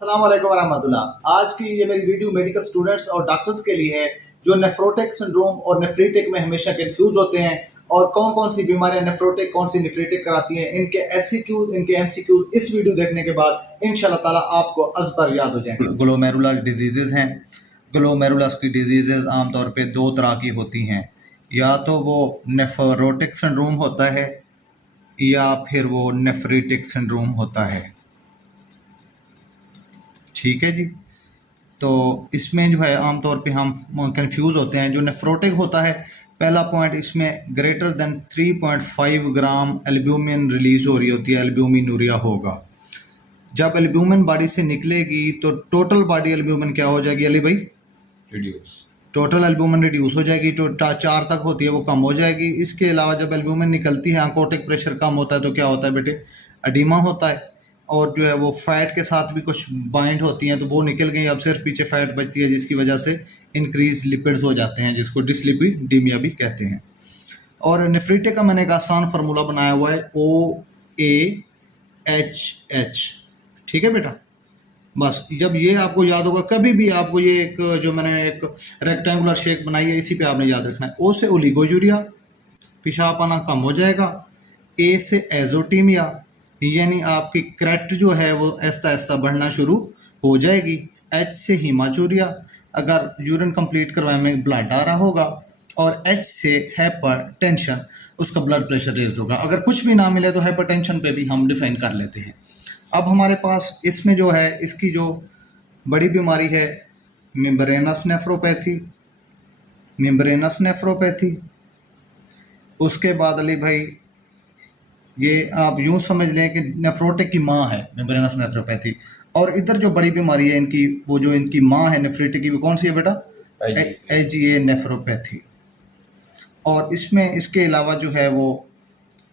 अस्सलाम वालेकुम वरहमतुल्लाह। आज की ये मेरी वीडियो मेडिकल स्टूडेंट्स और डॉक्टर्स के लिए है जो नेफ्रोटिक सिंड्रोम और नेफ्रीटिक में हमेशा कंफ्यूज होते हैं और कौन कौन सी बीमारियां नेफ्रोटिक कौन सी नेफ्रीटिक कराती हैं। इनके एससीक्यूज इनके एमसीक्यूज इस वीडियो देखने के बाद इंशाल्लाह ताला आपको अज़बर याद हो जाएंगे। ग्लोमेरुलर डिजीजेस हैं। ग्लोमेरुलस की डिजीजेस आमतौर पे दो तरह की होती हैं, या तो वो नेफ्रोटिक सिंड्रोम होता है या फिर वो नेफ्रीटिक सिंड्रोम होता है। ठीक है जी। तो इसमें जो है आमतौर पे हम कंफ्यूज होते हैं। जो नेफ्रोटिक होता है, पहला पॉइंट, इसमें ग्रेटर देन 3.5 ग्राम एल्ब्यूमिन रिलीज हो रही होती है, एल्ब्यूमिनूरिया होगा। जब एल्ब्यूमिन बॉडी से निकलेगी तो टोटल बॉडी एल्ब्यूमिन क्या हो जाएगी अली भाई? रिड्यूस। टोटल एल्ब्यूमिन रिड्यूस हो जाएगी, तो 4 तक होती है वो कम हो जाएगी। इसके अलावा जब एल्ब्यूमिन निकलती है, ऑंकोटिक प्रेशर कम होता है तो क्या होता है बेटे? एडिमा होता है। और जो है वो फैट के साथ भी कुछ बाइंड होती हैं तो वो निकल गई, अब सिर्फ पीछे फैट बचती है जिसकी वजह से इंक्रीज लिपिड्स हो जाते हैं, जिसको डिसलिपिडीमिया भी कहते हैं। और नेफ्रीटिक का मैंने एक आसान फार्मूला बनाया हुआ है, OAHH। ठीक है बेटा, बस जब ये आपको याद होगा, कभी भी आपको ये एक जो मैंने एक रेक्टेंगुलर शेप बनाई है इसी पे आपने याद रखना है। O से ओलिगोयूरिया, पेशाब आना कम हो जाएगा। A से एजोटीमिया, यानी आपकी क्रेट जो है वो ऐसा ऐसा बढ़ना शुरू हो जाएगी। H से हीमाचूरिया, अगर यूरिन कंप्लीट करवाने में ब्लड आ रहा होगा। और H से हाइपरटेंशन, उसका ब्लड प्रेशर रेज होगा। अगर कुछ भी ना मिले तो हाइपरटेंशन पे भी हम डिफाइन कर लेते हैं। अब हमारे पास इसमें जो है इसकी जो बड़ी बीमारी है मेम्ब्रेनस नेफ्रोपैथी, मेम्ब्रेनस नेफ्रोपैथी। उसके बाद अली भाई ये आप यूं समझ लें कि नेफ्रोटिक की माँ है मेम्ब्रेनस नेफ्रोपैथी। और इधर जो बड़ी बीमारी है इनकी, वो जो इनकी माँ है नेफ्रीटिक की, वो कौन सी है बेटा? IgA nephropathy. और इसमें इसके अलावा जो है वो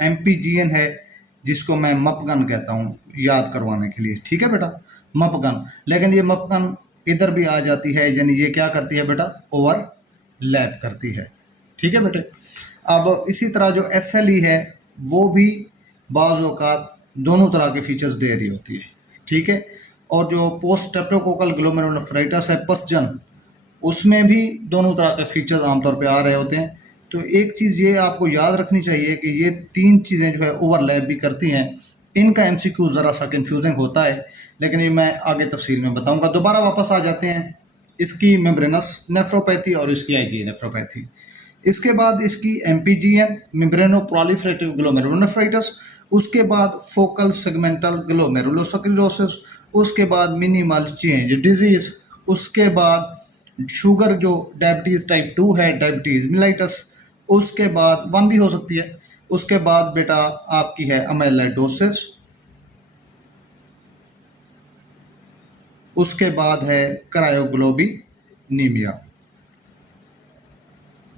MPGN है, जिसको मैं मपगन कहता हूँ याद करवाने के लिए। ठीक है बेटा, मपगन। लेकिन ये मपगन इधर भी आ जाती है, यानी ये क्या करती है बेटा? ओवरलैप करती है। ठीक है बेटे। अब इसी तरह जो SLE है वो भी बाज़ औक़ात दोनों तरह के फीचर्स दे रही होती है। ठीक है। और जो पोस्ट स्ट्रेप्टोकोकल ग्लोमेरुलोनेफ्राइटिस है, पसजन, उसमें भी दोनों तरह के फीचर्स आमतौर पे आ रहे होते हैं। तो एक चीज़ ये आपको याद रखनी चाहिए कि ये तीन चीज़ें जो है ओवरलैप भी करती हैं। इनका MCQ ज़रा सा कन्फ्यूजिंग होता है, लेकिन ये मैं आगे तफसील में बताऊँगा। दोबारा वापस आ जाते हैं इसकी मेम्ब्रेनस नेफ्रोपैथी और इसकी IgA नेफ्रोपैथी। इसके बाद इसकी MPGN, मेम्ब्रेनोप्रोलिफरेटिव ग्लोमेरुलोनेफ्राइटिस। उसके बाद फोकल सेगमेंटल ग्लोमेरुलोस्क्लेरोसिस। उसके बाद मिनिमल चेंज डिजीज़। उसके बाद शुगर जो डायबिटीज़ टाइप 2 है, डायबिटीज़ मिलाइटस। उसके बाद 1 भी हो सकती है। उसके बाद बेटा आपकी है अमेलाइडोसिस। उसके बाद है क्रायोग्लोबिनीमिया।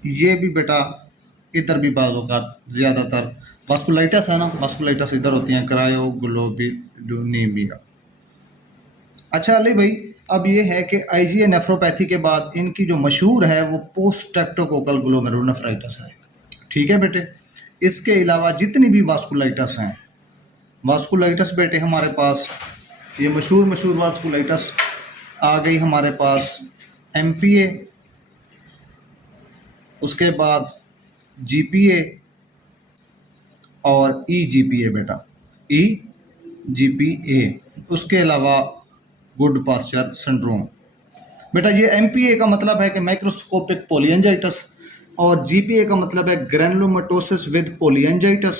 ये भी बेटा इधर भी बाज़ों का ज़्यादातर वास्कुलाइटिस है ना, वास्कुलाइटिस इधर होती हैं, क्रायोग्लोबिनीमिया। अच्छा अली भाई, अब ये है कि IgA नेफ्रोपैथी के बाद इनकी जो मशहूर है वो पोस्ट स्ट्रेप्टोकोकल ग्लोमेरुलोनेफ्राइटिस है। ठीक है बेटे। इसके अलावा जितनी भी वास्कुलाइटिस हैं, वास्कुलाइटिस बेटे हमारे पास ये मशहूर वास्कुलाइटिस आ गई हमारे पास। MPA, उसके बाद GPA और EGPA बेटा, EGPA। उसके अलावा गुड पास्चर सिंड्रोम। बेटा ये MPA का मतलब है कि माइक्रोस्कोपिक पोलियंजाइटिस, और GPA का मतलब है ग्रैनुलोमेटोसिस विद पोलियंजाइटिस,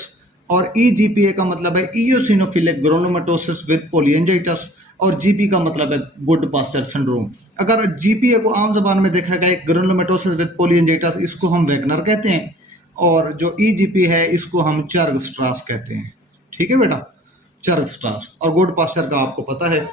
और EGPA का मतलब है इयोसिनोफिलिक ग्रैनुलोमेटोसिस विद पोलियंजाइटिस, और GP का मतलब है गुड पास्चर सिंड्रोम। अगर GPA को आम जबान में देखा गया ग्रैनुलोमेटोसिस विद पोलियंजाइटिस, इसको हम वेगनर कहते हैं, और जो EGP है इसको हम चर्ग-स्ट्रास कहते हैं। ठीक है बेटा, चर्ग-स्ट्रास। और गुड पास्चर का आपको पता है।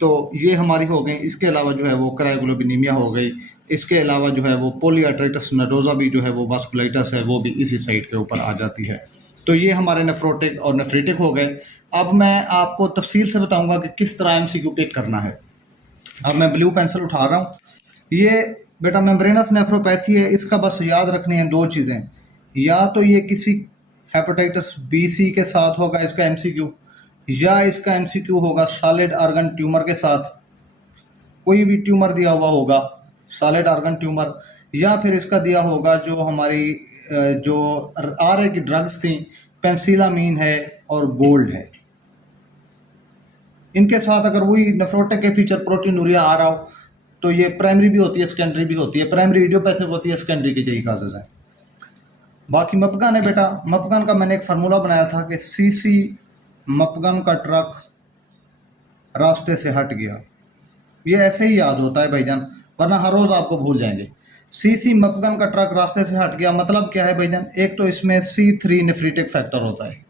तो ये हमारी हो गई। इसके अलावा जो है वो क्रायोग्लोबिनीमिया हो गई। इसके अलावा जो है वो पोलियार्ट्राइटिस नोडोसा भी जो है वो वास्कुलाइटिस है, वो भी इसी साइड के ऊपर आ जाती है। तो ये हमारे नेफ्रोटिक और नेफ्रीटिक हो गए। अब मैं आपको तफसील से बताऊंगा कि किस तरह MCQ पिक करना है। अब मैं ब्लू पेंसिल उठा रहा हूँ। ये बेटा मेम्ब्रेनस नेफ्रोपैथी है। इसका बस याद रखनी है दो चीज़ें, या तो ये किसी हेपेटाइटिस B, C के साथ होगा इसका MCQ, या इसका एमसीक्यू होगा सॉलिड ऑर्गन ट्यूमर के साथ, कोई भी ट्यूमर दिया हुआ होगा सॉलिड ऑर्गन ट्यूमर, या फिर इसका दिया होगा जो हमारी जो आरए की ड्रग्स थी, पेंसिलामीन है और गोल्ड है, इनके साथ अगर वही नेफ्रोटिक के फीचर प्रोटीनूरिया आ रहा हो तो ये प्राइमरी भी होती है सेकेंडरी भी होती है, प्राइमरी इडियोपैथिक होती है, सेकेंडरी की यही काजेज है। बाकी मपगन है बेटा, मपगन का मैंने एक फार्मूला बनाया था कि सीसी मपगन का ट्रक रास्ते से हट गया, ये ऐसे ही याद होता है भाईजान, वरना हर रोज़ आपको भूल जाएंगे। सीसी मपगन का ट्रक रास्ते से हट गया मतलब क्या है भाईजान, एक तो इसमें C3 नेफ्रीटिक फैक्टर होता है,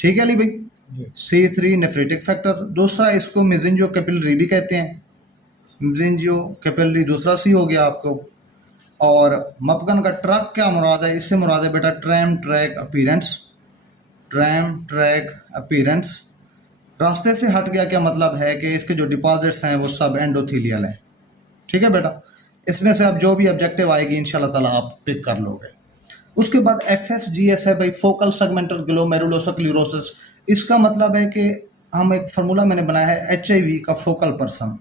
ठीक है अली भाई, C3 नेफ्रीटिक फैक्टर। दूसरा इसको मेजेंजियो कैपिलरी भी कहते हैं, मेजेंजियो कैपिलरी दूसरा सी हो गया आपको। और मपगन का ट्रक क्या मुराद है, इससे मुराद है बेटा tram track appearance, tram track appearance. रास्ते से हट गया क्या मतलब है कि इसके जो डिपॉजिट्स हैं वो सब एंडोथीलियल हैं, ठीक है बेटा। इसमें से अब जो भी ऑब्जेक्टिव आएगी इंशाल्लाह ताला आप पिक कर लोगे। उसके बाद FSGS है भाई, फोकल सेगमेंटल ग्लोमेरुलोसक्लेरोसिस। इसका मतलब है कि हम एक फार्मूला मैंने बनाया है HIV का फोकल पर्सन,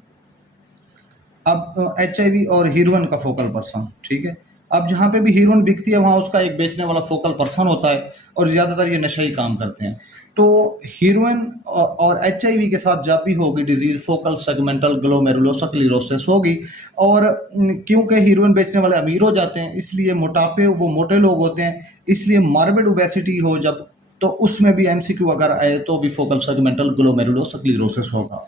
अब HIV और हीरोइन का फोकल पर्सन, ठीक है। अब जहाँ पे भी हीरोइन बिकती है वहाँ उसका एक बेचने वाला फोकल पर्सन होता है और ज़्यादातर ये नशे ही काम करते हैं। तो हीरोइन और HIV के साथ जब भी होगी डिजीज़ फोकल सेगमेंटल ग्लोमेरुलोसक्लेरोसिस होगी, और क्योंकि हीरोइन बेचने वाले अमीर हो जाते हैं इसलिए मोटापे वो मोटे लोग होते हैं, इसलिए मार्बिड ओबेसिटी हो जब तो उसमें भी MCQ अगर आए तो भी फोकल सेगमेंटल ग्लोमेरुलोसक्लेरोसिस होगा।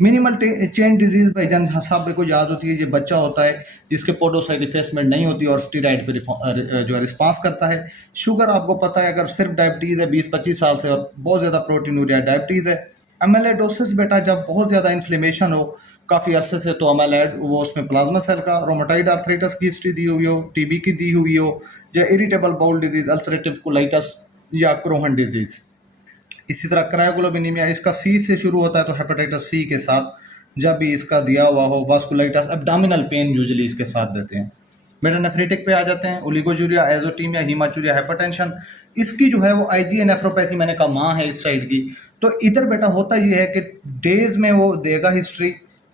मिनिमल चेंज डिजीज़ भाईजान सब को याद होती है, ये बच्चा होता है जिसके पोडोसाइट इफेसमेंट नहीं होती और स्टीराइड पे जो है रिस्पांस करता है। शुगर आपको पता है अगर सिर्फ डायबिटीज़ है 20-25 साल से और बहुत ज़्यादा प्रोटीनूरिया डायबिटीज़ है। एमेलाइडोसिस बेटा जब बहुत ज़्यादा इन्फ्लेमेशन हो काफ़ी अरसे से, तो एमेलाइड वो उसमें प्लाज्मा सेल का, रोमेटॉइड आर्थराइटिस की हिस्ट्री दी हुई हो, TB की दी हुई हो, या irritable bowel disease, ulcerative colitis या क्रोहन डिजीज़। इसी तरह क्रायोग्लोबिनीमिया इसका C से शुरू होता है, तो हेपेटाइटिस C के साथ जब भी इसका दिया हुआ हो, वास्कुलाइटिस, एब्डोमिनल पेन यूजुअली इसके साथ देते हैं। मेटानेफ्रिटिक पे आ जाते हैं, ओलिगोजूरिया, एजोटीमिया, हीमाचूरिया, हाइपरटेंशन। इसकी जो है वो IgA नेफ्रोपैथी मैंने कहा माँ है इस साइड की। तो इधर बेटा होता ये है कि डेज में वो देगा हिस्ट्री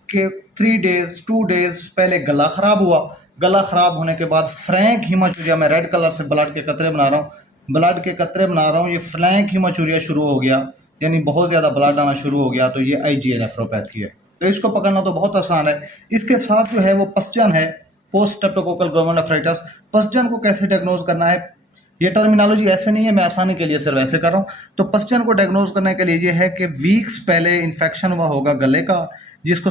के 3 डेज 2 डेज पहले गला ख़राब हुआ, गला ख़राब होने के बाद फ्रैंक हीमाचूरिया, मैं रेड कलर से ब्लड के कतरे बना रहा हूँ, ब्लड के कतरे बना रहा हूँ, ये फ्लैंक हीमाचूरिया शुरू हो गया, यानी बहुत ज़्यादा ब्लड आना शुरू हो गया, तो ये IgA नेफ्रोपैथी है। तो इसको पकड़ना तो बहुत आसान है। इसके साथ जो है वो पसजन है, पोस्ट स्ट्रेप्टोकोकल ग्लोमेरुलोनेफ्राइटिस। पसजन को कैसे डायग्नोज करना है, ये टर्मिनोलॉजी ऐसे नहीं है, मैं आसानी के लिए सिर्फ ऐसे कर रहा हूँ। तो पसजन को डायग्नोज करने के लिए ये है कि वीक्स पहले इन्फेक्शन हुआ होगा गले का, जिसको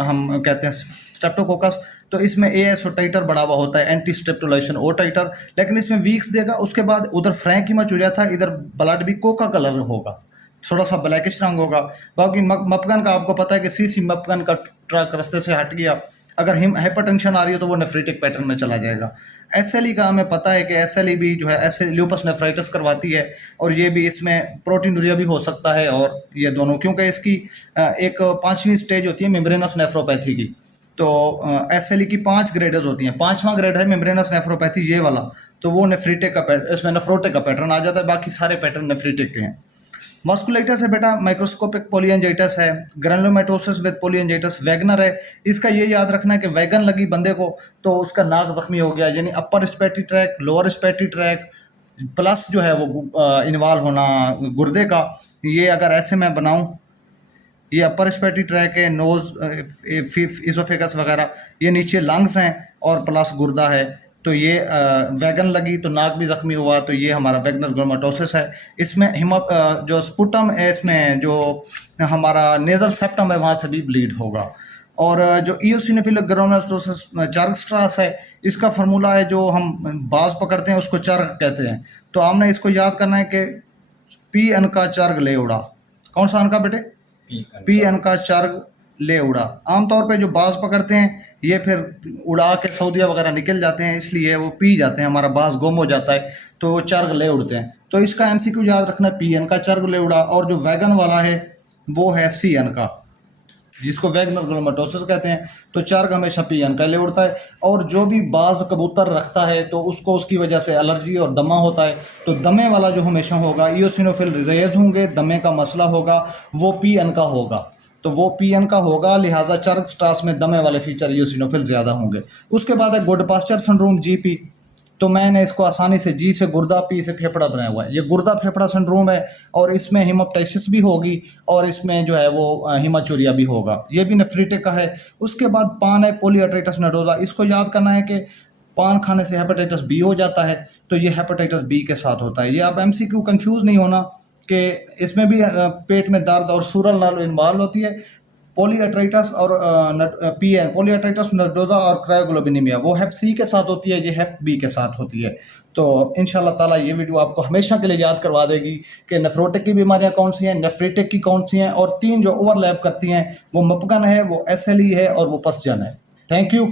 हम कहते हैं स्ट्रेप्टोकोकस। तो इसमें ASO टाइटर बढ़ा हुआ होता है, एंटी स्ट्रेप्टोलाइशन O टाइटर, लेकिन इसमें वीक्स देगा। उसके बाद उधर फ्रैंक हीमाचूरिया था, इधर ब्लड भी कोका कलर होगा, थोड़ा सा ब्लैकिश रंग होगा। बाकी मपगन का आपको पता है कि CC मपगन का ट्रक रास्ते से हट गया, अगर हाइपरटेंशन आ रही है तो वो नेफ्रिटिक पैटर्न में चला जाएगा। SLE का हमें पता है कि SLE भी जो है ल्यूपस नेफ्राइटिस करवाती है, और ये भी इसमें प्रोटीनूरिया भी हो सकता है, और ये दोनों क्योंकि इसकी एक 5वीं स्टेज होती है मेम्ब्रेनस नेफ्रोपैथी की। तो SLE की 5 ग्रेडेज होती हैं, 5वां ग्रेड है मेम्ब्रेनस नेफ्रोपैथी ये वाला, तो वो नेफ्रिटिक का इसमें नेफ्रोटिक का पैटर्न आ जाता है, बाकी सारे पैटर्न नेफ्रिटिक के हैं। मस्कुलाइटिस है बेटा, माइक्रोस्कोपिक पोलियंजाइटिस है, ग्रैनुलोमैटोसिस विद पोलियंजाइटिस, वैगनर है। इसका ये याद रखना है कि वैगन लगी बंदे को तो उसका नाक जख्मी हो गया, यानी upper respiratory tract, lower respiratory tract plus जो है वो इन्वॉल्व होना गुर्दे का। ये अगर ऐसे मैं बनाऊं, ये अपर रिस्पिरेटरी ट्रैक है, नोज, इसोफेगस वगैरह, ये नीचे लंग्स हैं और प्लस गुर्दा है। तो ये वैगन लगी तो नाक भी ज़ख्मी हुआ, तो ये हमारा वैगनर ग्लोमेटोसिस है। इसमें जो स्पुटम है, इसमें जो हमारा नेजल सेप्टम है वहाँ से भी ब्लीड होगा। और जो इयोसिनोफिलिक ग्रानुलोसिस चर्ग स्ट्रास है, इसका फार्मूला है जो हम बाज पकड़ते हैं उसको चर्ग कहते हैं। तो हमने इसको याद करना है कि PN का चर्ग ले उड़ा, कौन सा अन का बेटे, PN का चर्ग ले उड़ा। आमतौर पे जो बाज पकड़ते हैं ये फिर उड़ा के सऊदिया वगैरह निकल जाते हैं, इसलिए वो पी जाते हैं, हमारा बाज गुम हो जाता है तो वो चर्ग ले उड़ते हैं। तो इसका MCQ याद रखना है, PN का चर्ग ले उड़ा। और जो वैगन वाला है वो है CN का, जिसको वैगनर ग्लोमेटोसिस कहते हैं, तो चर्ग हमेशा PN का ले उड़ता है। और जो भी बाज कबूतर रखता है तो उसको उसकी वजह से एलर्जी और दमा होता है, तो दमे वाला जो हमेशा होगा, इयोसिनोफिल रेज होंगे, दमे का मसला होगा, वो PN का होगा, तो वो PN का होगा, लिहाजा चर्ग स्ट्रास में दमे वाले फीचर इयोसिनोफिल ज़्यादा होंगे। उसके बाद है गुड पास्चर सिंड्रोम GP, तो मैंने इसको आसानी से G से गुर्दा, P से फेफड़ा बनाया हुआ है। ये गुर्दा फेफड़ा सिंड्रोम है और इसमें हिमोप्टाइसिस भी होगी और इसमें जो है वो हिमाचूरिया भी होगा, ये भी नेफ्रिटिक का है। उसके बाद पान है पॉलीआर्ट्राइटिस नोडोसा, इसको याद करना है कि पान खाने से हेपेटाइटिस B हो जाता है, तो ये हेपेटाइटिस B के साथ होता है। ये आप MCQ कंफ्यूज नहीं होना कि इसमें भी पेट में दर्द और सूरल नाल इन्वॉल्व होती है। पॉलीआर्ट्राइटिस और PN, पॉलीआर्ट्राइटिस नोडोसा और क्रायोग्लोबिनेमिया, वो हेप C के साथ होती है, ये हेप B के साथ होती है। तो इंशाल्लाह ताला ये वीडियो आपको हमेशा के लिए याद करवा देगी कि नेफ्रोटिक की बीमारियां कौन सी हैं, नेफ्रिटिक की कौन सी हैं, और 3 जो ओवरलैप करती हैं वो मपगन है, वो SLE है और वो पसजन है। Thank you.